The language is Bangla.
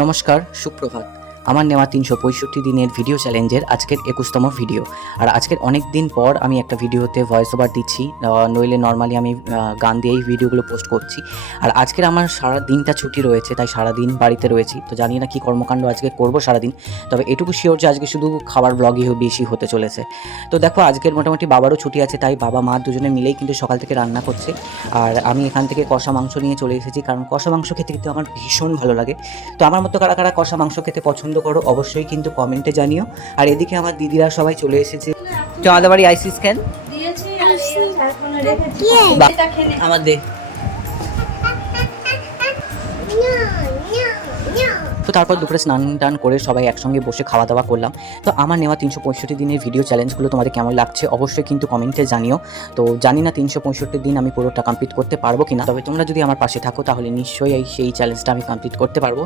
নমস্কার, সুপ্রভাত। আমার নেওয়া ৩৬৫ দিনের ভিডিও চ্যালেঞ্জের আজকের ২১তম ভিডিও। আর আজকের অনেক দিন পর আমি একটা ভিডিওতে ভয়েস ওভার দিচ্ছি, নইলে নর্মালি আমি গান দিয়েই ভিডিওগুলো পোস্ট করছি। আর আজকের আমার সারা দিনটা ছুটি রয়েছে, তাই সারাদিন বাড়িতে রয়েছি। তো জানি না কী কর্মকাণ্ড আজকে করব সারাদিন, তবে এটুকু শিওর যে আজকে শুধু খাবার ব্লগই বেশি হতে চলেছে। তো দেখো, আজকের মোটামুটি বাবারও ছুটি আছে, তাই বাবা মা দুজনে মিলেই কিন্তু সকাল থেকে রান্না করছে। আর আমি এখান থেকে কষা মাংস নিয়ে চলে এসেছি, কারণ কষা মাংস খেতে কিন্তু আমার ভীষণ ভালো লাগে। তো আমার মতো কারা কারা কষা মাংস খেতে পছন্দ করো অবশ্যই কিন্তু কমেন্টে জানিও। আর এদিকে আমার দিদিরা সবাই চলে এসেছে। তো আমাদের বাড়ি আইসি স্ক্যান আমার দে। তো তারপর দুপুরে স্নান টান করে সবাই একসঙ্গে বসে খাওয়া দাওয়া করলাম। তো আমার নেওয়া ৩৬৫ দিনের ভিডিও চ্যালেঞ্জগুলো তোমাদের কেমন লাগছে অবশ্যই কিন্তু কমেন্টে জানিও। তো জানি না ৩৬৫ দিন আমি পুরোটা কমপ্লিট করতে পারবো কিনা, তবে তোমরা যদি আমার পাশে থাকো তাহলে নিশ্চয়ই সেই চ্যালেঞ্জটা আমি কমপ্লিট করতে পারবো।